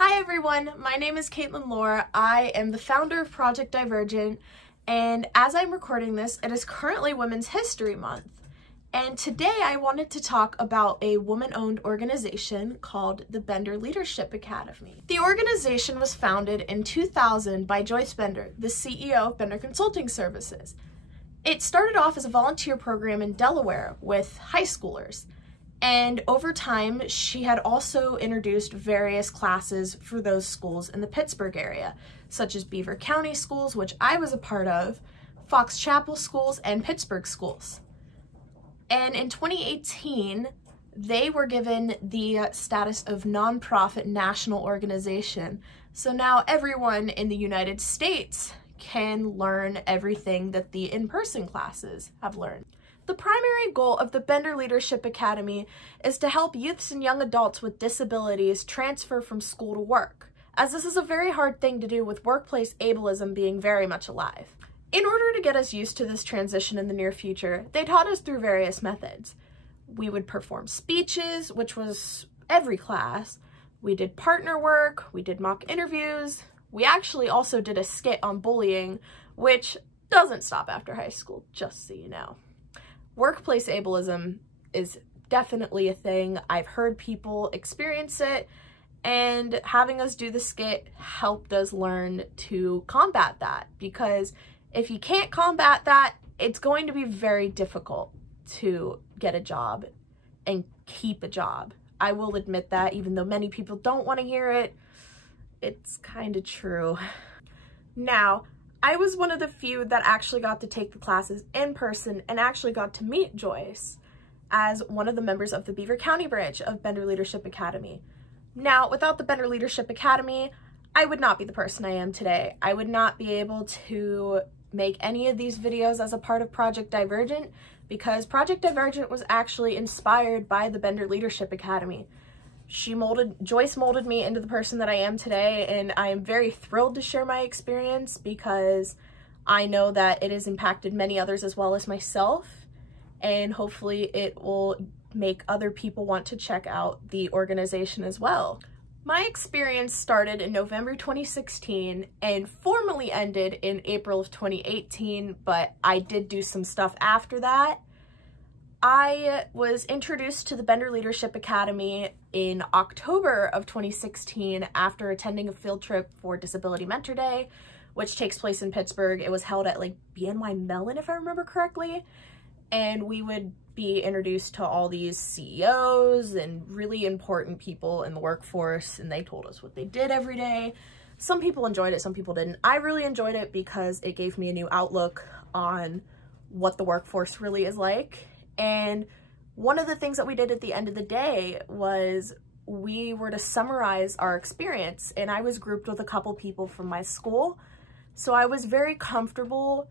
Hi everyone, my name is Caitlin Lohr. I am the founder of Project Divergent, and as I'm recording this, it is currently Women's History Month. And today I wanted to talk about a woman-owned organization called the Bender Leadership Academy. The organization was founded in 2000 by Joyce Bender, the CEO of Bender Consulting Services. It started off as a volunteer program in Delaware with high schoolers. And over time, she had also introduced various classes for those schools in the Pittsburgh area, such as Beaver County schools, which I was a part of, Fox Chapel schools, and Pittsburgh schools. And in 2018, they were given the status of nonprofit national organization. So now everyone in the United States can learn everything that the in-person classes have learned. The primary goal of the Bender Leadership Academy is to help youths and young adults with disabilities transfer from school to work, as this is a very hard thing to do with workplace ableism being very much alive. In order to get us used to this transition in the near future, they taught us through various methods. We would perform speeches, which was every class. We did partner work, we did mock interviews. We actually also did a skit on bullying, which doesn't stop after high school, just so you know. Workplace ableism is definitely a thing. I've heard people experience it, and having us do the skit helped us learn to combat that, because if you can't combat that, it's going to be very difficult to get a job and keep a job. I will admit that, even though many people don't want to hear it, it's kind of true. Now, I was one of the few that actually got to take the classes in person and actually got to meet Joyce as one of the members of the Beaver County branch of Bender Leadership Academy. Now, without the Bender Leadership Academy, I would not be the person I am today. I would not be able to make any of these videos as a part of Project Divergent, because Project Divergent was actually inspired by the Bender Leadership Academy. Joyce molded me into the person that I am today, and I am very thrilled to share my experience because I know that it has impacted many others as well as myself, and hopefully it will make other people want to check out the organization as well. My experience started in November 2016 and formally ended in April of 2018, but I did do some stuff after that. I was introduced to the Bender Leadership Academy in October of 2016 after attending a field trip for Disability Mentor Day, which takes place in Pittsburgh. It was held at like BNY Mellon, if I remember correctly, and we would be introduced to all these CEOs and really important people in the workforce, and they told us what they did every day. Some people enjoyed it, some people didn't. I really enjoyed it because it gave me a new outlook on what the workforce really is like. And one of the things that we did at the end of the day was we were to summarize our experience, and I was grouped with a couple people from my school. So I was very comfortable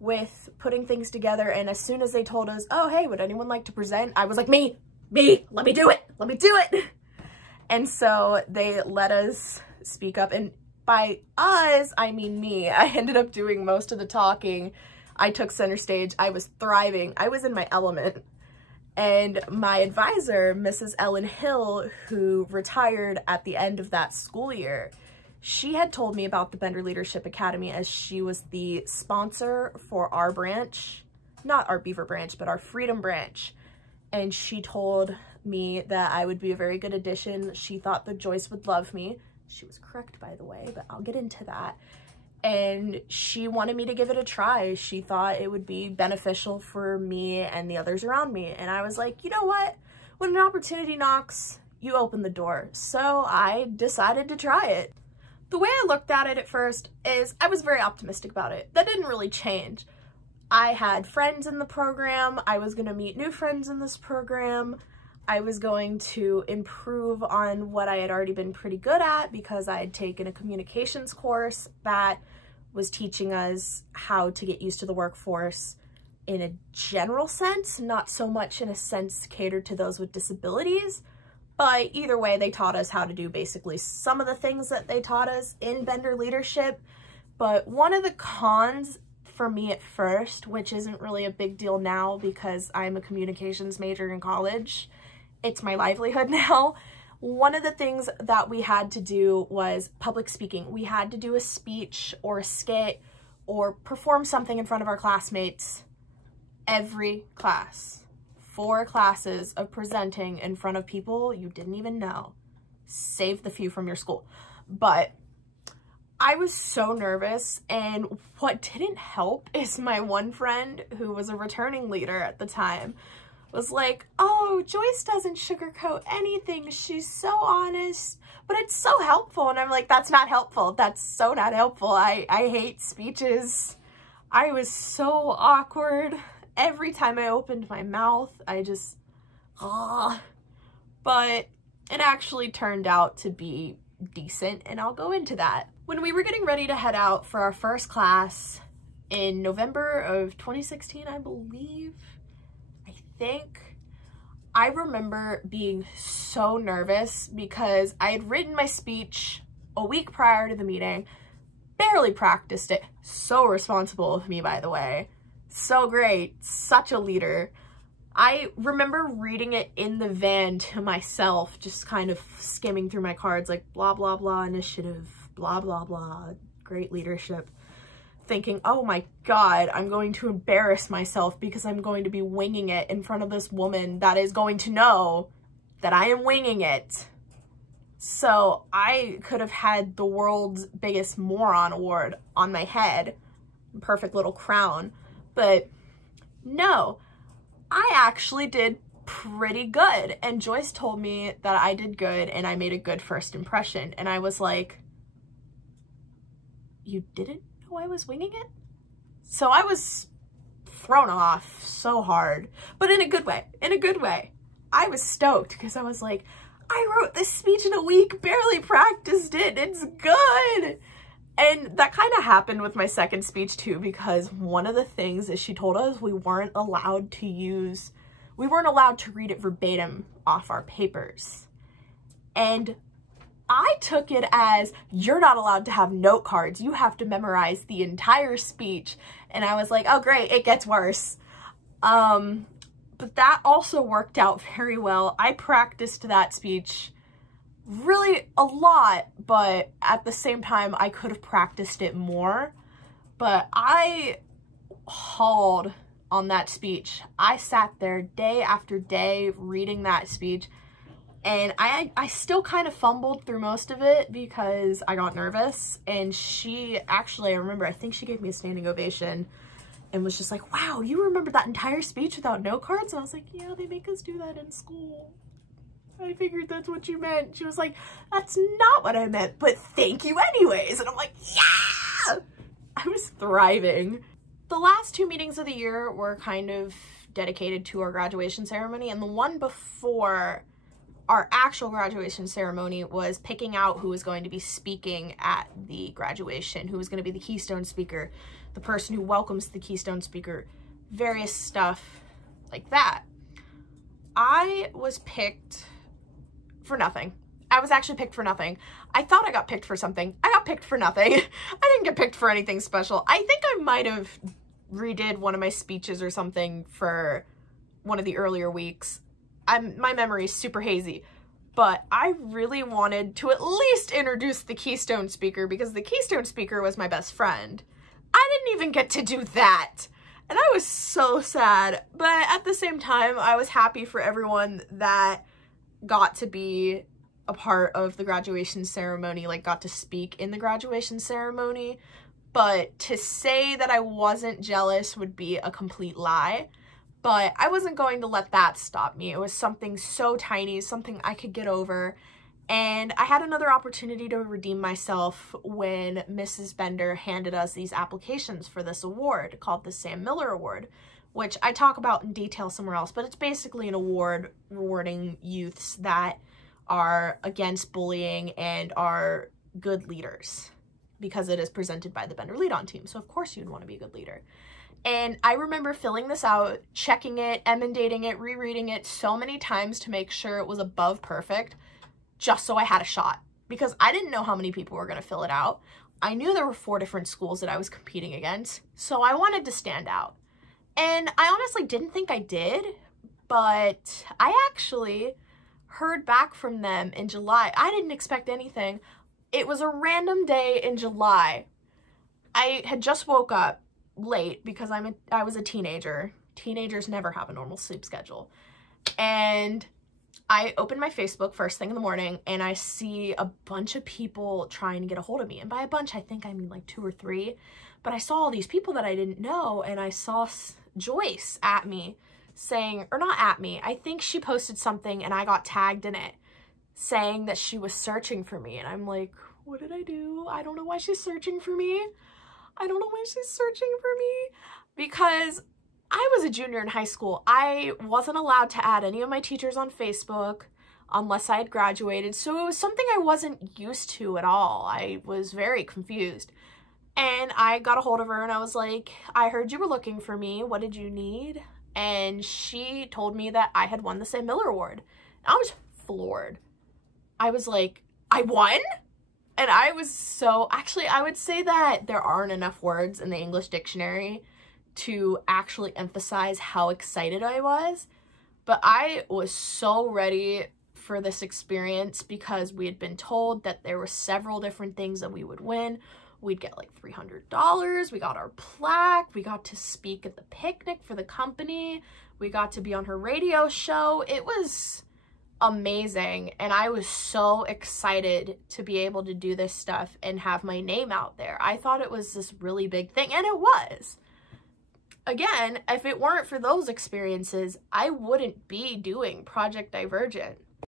with putting things together, and as soon as they told us, oh, hey, would anyone like to present? I was like, me, let me do it. And so they let us speak up, and by us, I mean me. I ended up doing most of the talking. I took center stage. I was thriving. I was in my element. And my advisor, Mrs. Ellen Hill, who retired at the end of that school year, she had told me about the Bender Leadership Academy as she was the sponsor for our branch, not our Beaver branch, but our Freedom branch. And she told me that I would be a very good addition. She thought that Joyce would love me. She was correct, by the way, but I'll get into that. And she wanted me to give it a try. She thought it would be beneficial for me and the others around me. And I was like, you know what? When an opportunity knocks, you open the door. So I decided to try it. The way I looked at it at first is I was very optimistic about it. That didn't really change. I had friends in the program. I was going to meet new friends in this program. I was going to improve on what I had already been pretty good at because I had taken a communications course that was teaching us how to get used to the workforce in a general sense, not so much in a sense catered to those with disabilities. But either way, they taught us how to do basically some of the things that they taught us in Bender Leadership. But one of the cons for me at first, which isn't really a big deal now because I'm a communications major in college, it's my livelihood now. one of the things that we had to do was public speaking. We had to do a speech or a skit or perform something in front of our classmates every class. 4 classes of presenting in front of people you didn't even know. Save the few from your school. But I was so nervous, and what didn't help is my one friend who was a returning leader at the time was like, oh, Joyce doesn't sugarcoat anything. She's so honest, but it's so helpful. And I'm like, that's not helpful. That's so not helpful. I hate speeches. I was so awkward. Every time I opened my mouth, I just, but it actually turned out to be decent, and I'll go into that. When we were getting ready to head out for our first class in November of 2016, I believe, I remember being so nervous because I had written my speech a week prior to the meeting, barely practiced it. So responsible of me, by the way. So great, such a leader. I remember reading it in the van to myself, just kind of skimming through my cards like blah, blah, blah, initiative, blah, blah, blah, great leadership. Thinking, oh my God, I'm going to embarrass myself because I'm going to be winging it in front of this woman that is going to know that I am winging it. So I could have had the world's biggest moron award on my head, perfect little crown, but no, I actually did pretty good. And Joyce told me that I did good and I made a good first impression. And I was like, you didn't? I was winging it? So I was thrown off so hard, but in a good way, I was stoked because I was like, I wrote this speech in a week, barely practiced it, it's good. And that kind of happened with my second speech too, because one of the things is she told us we weren't allowed to read it verbatim off our papers. And I took it as, you're not allowed to have note cards. You have to memorize the entire speech. And I was like, oh great, it gets worse. But that also worked out very well. I practiced that speech really a lot, but at the same time, I could have practiced it more. But I hauled on that speech. I sat there day after day reading that speech. And I still kind of fumbled through most of it because I got nervous. And she actually, I think she gave me a standing ovation and was just like, wow, you remembered that entire speech without note cards? And I was like, yeah, they make us do that in school. I figured that's what you meant. She was like, that's not what I meant, but thank you anyways. And I'm like, yeah! I was thriving. The last 2 meetings of the year were kind of dedicated to our graduation ceremony. And the one before our actual graduation ceremony was picking out who was going to be speaking at the graduation, who was going to be the Keystone speaker, the person who welcomes the Keystone speaker, various stuff like that. I was picked for nothing. I was actually picked for nothing. I thought I got picked for something. I got picked for nothing. I didn't get picked for anything special. I think I might have redid one of my speeches or something for one of the earlier weeks. My memory is super hazy, but I really wanted to at least introduce the Keystone speaker because the Keystone speaker was my best friend. I didn't even get to do that. And I was so sad, but at the same time, I was happy for everyone that got to be a part of the graduation ceremony, like got to speak in the graduation ceremony. But to say that I wasn't jealous would be a complete lie. But I wasn't going to let that stop me. It was something so tiny, something I could get over. And I had another opportunity to redeem myself when Mrs. Bender handed us these applications for this award called the Sam Miller Award, which I talk about in detail somewhere else, but it's basically an award rewarding youths that are against bullying and are good leaders because it is presented by the Bender Lead-On team. So of course you'd want to be a good leader. And I remember filling this out, checking it, emendating it, rereading it so many times to make sure it was above perfect, just so I had a shot. Because I didn't know how many people were going to fill it out. I knew there were 4 different schools that I was competing against, so I wanted to stand out. And I honestly didn't think I did, but I actually heard back from them in July. I didn't expect anything. It was a random day in July. I had just woke up late because I was a teenager. Teenagers never have a normal sleep schedule. And I opened my Facebook first thing in the morning, and I see a bunch of people trying to get a hold of me. And by a bunch, I think I mean like 2 or 3. But I saw all these people that I didn't know, and I saw Joyce at me saying, or not at me, I think she posted something and I got tagged in it saying that she was searching for me. And I'm like, what did I do? I don't know why she's searching for me. I don't know why she's searching for me, because I was a junior in high school. I wasn't allowed to add any of my teachers on Facebook unless I had graduated. So it was something I wasn't used to at all. I was very confused. And I got a hold of her and I was like, I heard you were looking for me. What did you need? And she told me that I had won the Sam Miller Award. I was floored. I was like, I won? And I was so, actually, I would say that there aren't enough words in the English dictionary to actually emphasize how excited I was. But I was so ready for this experience because we had been told that there were several different things that we would win. We'd get like $300. We got our plaque. We got to speak at the picnic for the company. We got to be on her radio show. It was amazing. And I was so excited to be able to do this stuff and have my name out there. I thought it was this really big thing, and it was. Again, if it weren't for those experiences, I wouldn't be doing Project Divergent.